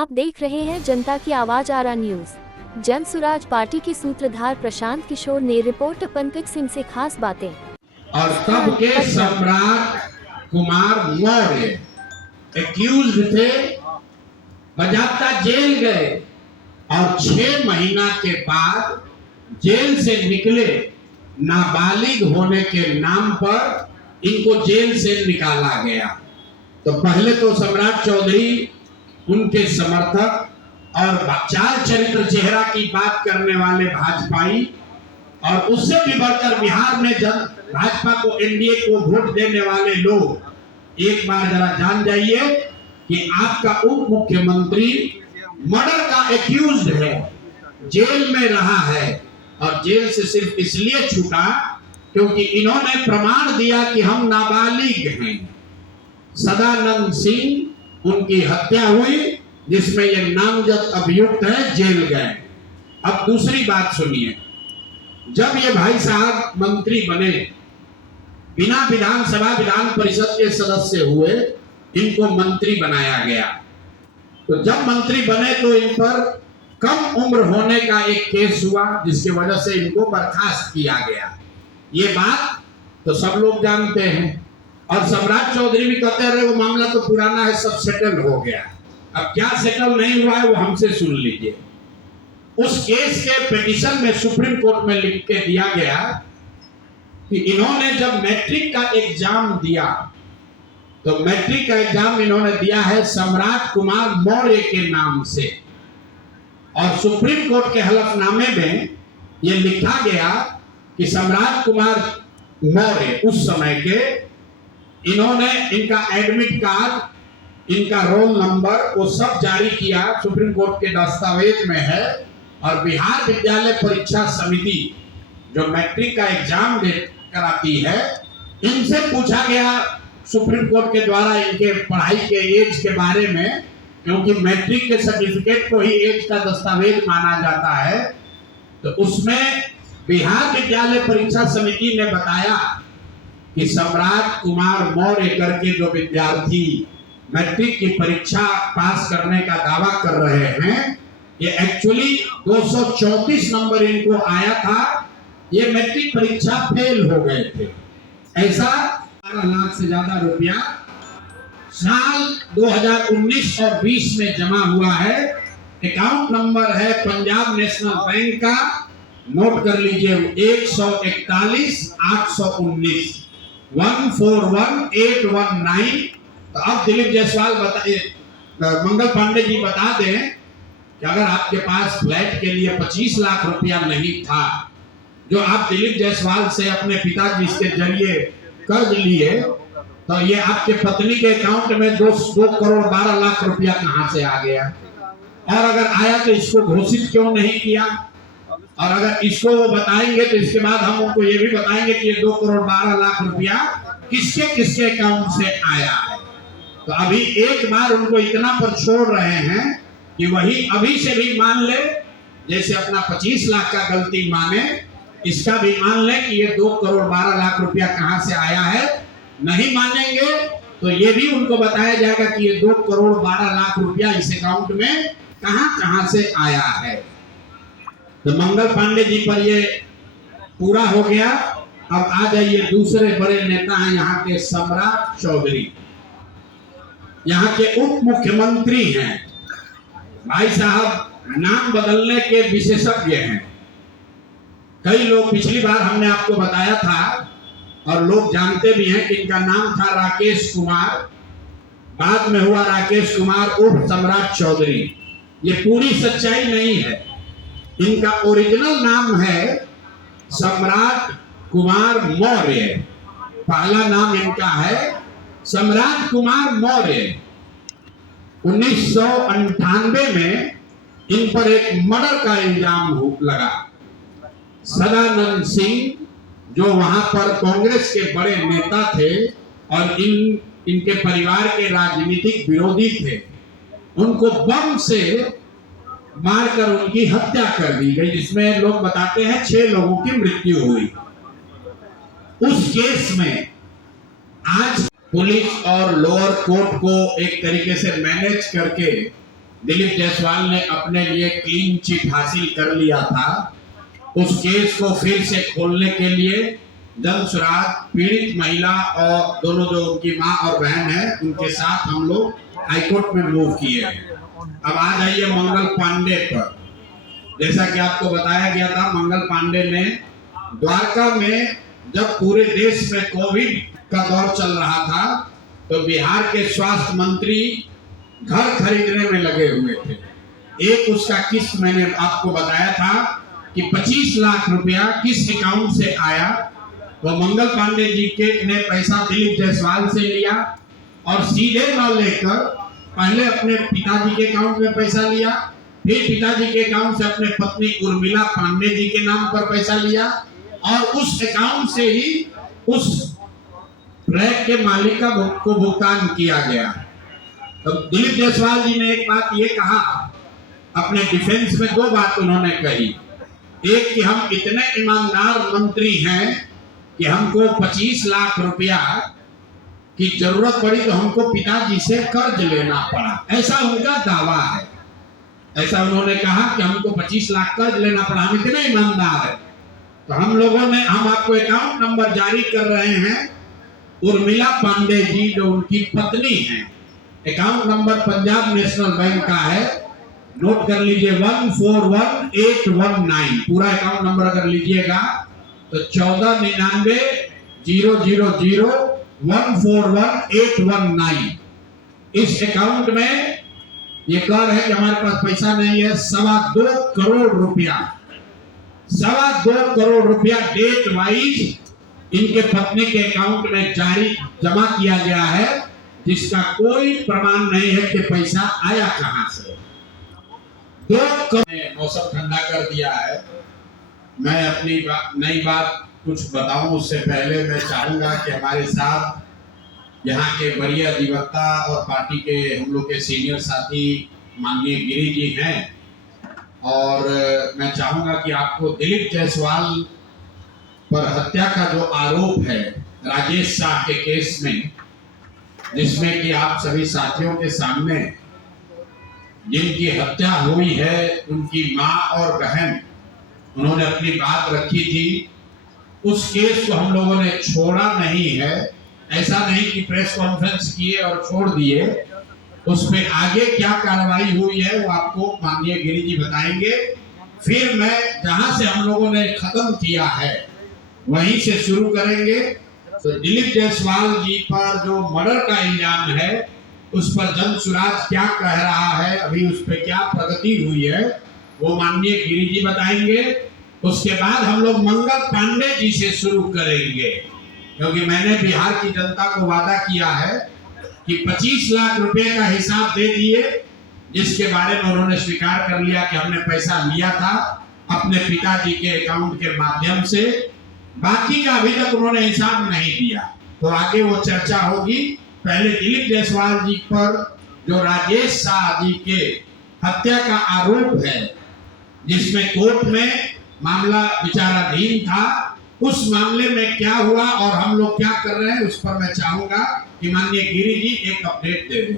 आप देख रहे हैं जनता की आवाज आरा न्यूज। जन सुराज पार्टी के सूत्रधार प्रशांत किशोर ने रिपोर्टर पंकज सिंह से खास बातें। और तब के सम्राट कुमार मौर्य एक्यूज थे, बजाता जेल गए और 6 महीना के बाद जेल से निकले। नाबालिग होने के नाम पर इनको जेल से निकाला गया। तो पहले तो सम्राट चौधरी, उनके समर्थक और चार चरित्र चेहरा की बात करने वाले भाजपाई, और उससे भी बढ़कर बिहार में जब भाजपा को, एनडीए को वोट देने वाले लोग, एक बार जरा जान जाइए कि आपका उप मुख्यमंत्री मर्डर का एक्यूज्ड है, जेल में रहा है, और जेल से सिर्फ इसलिए छूटा क्योंकि इन्होंने प्रमाण दिया कि हम नाबालिग हैं। सदानंद सिंह, उनकी हत्या हुई जिसमें ये नामजद अभियुक्त है, जेल गए। अब दूसरी बात सुनिए, जब ये भाई साहब मंत्री बने, बिना विधानसभा विधान परिषद के सदस्य हुए, इनको मंत्री बनाया गया। तो जब मंत्री बने तो इन पर कम उम्र होने का एक केस हुआ जिसकी वजह से इनको बर्खास्त किया गया। ये बात तो सब लोग जानते हैं, और सम्राट चौधरी भी कहते रहे वो मामला तो पुराना है, सब सेटल हो गया। अब क्या सेटल नहीं हुआ है वो हमसे सुन लीजिए। उस केस के पिटीशन में सुप्रीम कोर्ट में लिख के दिया गया कि इन्होंने जब मैट्रिक का एग्जाम दिया, तो मैट्रिक का एग्जाम इन्होंने दिया है सम्राट कुमार मौर्य के नाम से, और सुप्रीम कोर्ट के हलफनामे में यह लिखा गया कि सम्राट कुमार मौर्य उस समय के, इन्होंने इनका एडमिट कार्ड, इनका रोल नंबर, वो सब जारी किया, सुप्रीम कोर्ट के दस्तावेज में है। और बिहार विद्यालय परीक्षा समिति जो मैट्रिक का एग्जाम दे कराती है, इनसे पूछा गया सुप्रीम कोर्ट के द्वारा इनके पढ़ाई के एज के बारे में, क्योंकि मैट्रिक के सर्टिफिकेट को ही एज का दस्तावेज माना जाता है। तो उसमें बिहार विद्यालय परीक्षा समिति ने बताया कि सम्राट कुमार मौर्य करके जो विद्यार्थी मैट्रिक की परीक्षा पास करने का दावा कर रहे हैं, ये एक्चुअली 234 नंबर इनको आया था, ये मैट्रिक परीक्षा फेल हो गए थे। ऐसा 12 लाख से ज्यादा रुपया साल 2019 और 20 में जमा हुआ है। अकाउंट नंबर है पंजाब नेशनल बैंक का, नोट कर लीजिए, 141 819 141819। तो अब दिलीप जायसवाल मंगल पांडे जी बता दें कि अगर आपके पास फ्लैट के लिए 25 लाख रुपया नहीं था, जो आप दिलीप जायसवाल से अपने पिताजी के जरिए कर्ज लिए, तो ये आपके पत्नी के अकाउंट में 2 करोड़ 12 लाख रुपया कहां से आ गया? और अगर आया तो इसको घोषित क्यों नहीं किया? और अगर इसको वो बताएंगे तो इसके बाद हम उनको ये भी बताएंगे कि ये 2 करोड़ 12 लाख रुपया किसके किसके अकाउंट से आया है। तो अभी एक बार उनको इतना पर छोड़ रहे हैं कि वही अभी से भी मान ले, जैसे अपना 25 लाख का गलती माने, इसका भी मान ले कि ये 2 करोड़ 12 लाख रुपया कहां से आया है। नहीं मानेंगे तो ये भी उनको बताया जाएगा कि ये 2 करोड़ 12 लाख रुपया इस अकाउंट में कहां से आया है। तो मंगल पांडे जी पर ये पूरा हो गया। अब आ जाइए, दूसरे बड़े नेता हैं यहाँ के सम्राट चौधरी, यहाँ के उप मुख्यमंत्री हैं। भाई साहब नाम बदलने के विशेषज्ञ हैं। कई लोग, पिछली बार हमने आपको बताया था और लोग जानते भी हैं कि इनका नाम था राकेश कुमार, बाद में हुआ राकेश कुमार उर्फ सम्राट चौधरी। ये पूरी सच्चाई नहीं है, इनका ओरिजिनल नाम है सम्राट कुमार मौर्य। पहला नाम इनका है सम्राट कुमार मौर्य। 1998 में इन पर एक मर्डर का इल्जाम लगा। सदानंद सिंह जो वहां पर कांग्रेस के बड़े नेता थे और इनके परिवार के राजनीतिक विरोधी थे, उनको बम से मारकर उनकी हत्या कर दी गई, जिसमें लोग बताते हैं 6 लोगों की मृत्यु हुई। उस केस में आज पुलिस और लोअर कोर्ट को एक तरीके से मैनेज करके दिलीप जायसवाल ने अपने लिए क्लीन चिट हासिल कर लिया था, उस केस को फिर से खोलने के लिए जन सुराज पीड़ित महिला और दोनों जो उनकी मां और बहन है उनके साथ हम लोग हाईकोर्ट में मूव किए हैं। अब आ जाइए मंगल पांडे पर। जैसा कि आपको बताया गया था, मंगल पांडे ने द्वारका में जब पूरे देश में कोविड का दौर चल रहा था तो बिहार के स्वास्थ्य मंत्री घर खरीदने में लगे हुए थे। एक उसका किस्त मैंने आपको बताया था कि 25 लाख रुपया किस अकाउंट से आया, वो मंगल पांडे जी के ने पैसा दिलीप जायसवाल से लिया और सीधे न लेकर पहले अपने पिताजी के अकाउंट में पैसा लिया, फिर पिताजी के अकाउंट से अपने पत्नी उर्मिला पांडे जी के नाम पर पैसा लिया और उस अकाउंट से ही उस फ्लैट के मालिक को भुगतान किया गया। तो दिलीप जायसवाल जी ने एक बात ये कहा अपने डिफेंस में, दो बात उन्होंने कही। एक कि हम इतने ईमानदार मंत्री हैं कि हमको 25 लाख रुपया की जरूरत पड़ी तो हमको पिताजी से कर्ज लेना पड़ा, ऐसा उनका दावा है। ऐसा उन्होंने कहा कि हमको 25 लाख कर्ज लेना पड़ा, हम इतने ईमानदार हैं। तो हम आपको अकाउंट नंबर जारी कर रहे हैं, उर्मिला पांडे जी जो उनकी पत्नी हैं, account number Punjab national bank का है, नोट कर लीजिए 141819। पूरा अकाउंट नंबर अगर लीजिएगा तो 1499041819। इस अकाउंट में ये कह रहे हैं कि हमारे पास पैसा नहीं है। 2.25 करोड़ रुपया, 2.25 करोड़ रुपया डेट वाइज इनके पत्नी के अकाउंट में जमा किया गया है, जिसका कोई प्रमाण नहीं है कि पैसा आया कहां से। 2 करोड़ मौसम ठंडा कर दिया है। मैं अपनी नई बात कुछ बताऊं उससे पहले मैं चाहूंगा कि हमारे साथ यहाँ के वरीय अधिवक्ता और पार्टी के हम लोग के सीनियर साथी माननीय गिरी जी हैं, और मैं चाहूंगा कि आपको दिलीप जायसवाल पर हत्या का जो आरोप है राजेश शाह के केस में, जिसमें कि आप सभी साथियों के सामने जिनकी हत्या हुई है उनकी मां और बहन, उन्होंने अपनी बात रखी थी, उस केस को हम लोगों ने छोड़ा नहीं है। ऐसा नहीं कि प्रेस कॉन्फ्रेंस किए और छोड़ दिए, उस पे आगे क्या कार्रवाई हुई है वो आपको माननीय गिरी जी बताएंगे। फिर मैं जहां से हम लोगों ने खत्म किया है वहीं से शुरू करेंगे। तो दिलीप जायसवाल जी पर जो मर्डर का इल्जाम है उस पर जन सुराज क्या कह रहा है, अभी उस पर क्या प्रगति हुई है वो माननीय गिरी जी बताएंगे। उसके बाद हम लोग मंगल पांडे जी से शुरू करेंगे, क्योंकि मैंने बिहार की जनता को वादा किया है कि 25 लाख रुपए का हिसाब दे दिए, जिसके बारे में उन्होंने स्वीकार कर लिया कि हमने पैसा लिया था अपने पिताजी के अकाउंट के माध्यम से। बाकी का अभी तक उन्होंने हिसाब नहीं दिया, तो आगे वो चर्चा होगी। पहले दिलीप जायसवाल जी पर जो राजेश शाह जी के हत्या का आरोप है, जिसमें कोर्ट में मामला विचाराधीन था, उस मामले में क्या हुआ और हम लोग क्या कर रहे हैं उस पर मैं चाहूंगा कि माननीय गिरी जी एक अपडेट दे दें।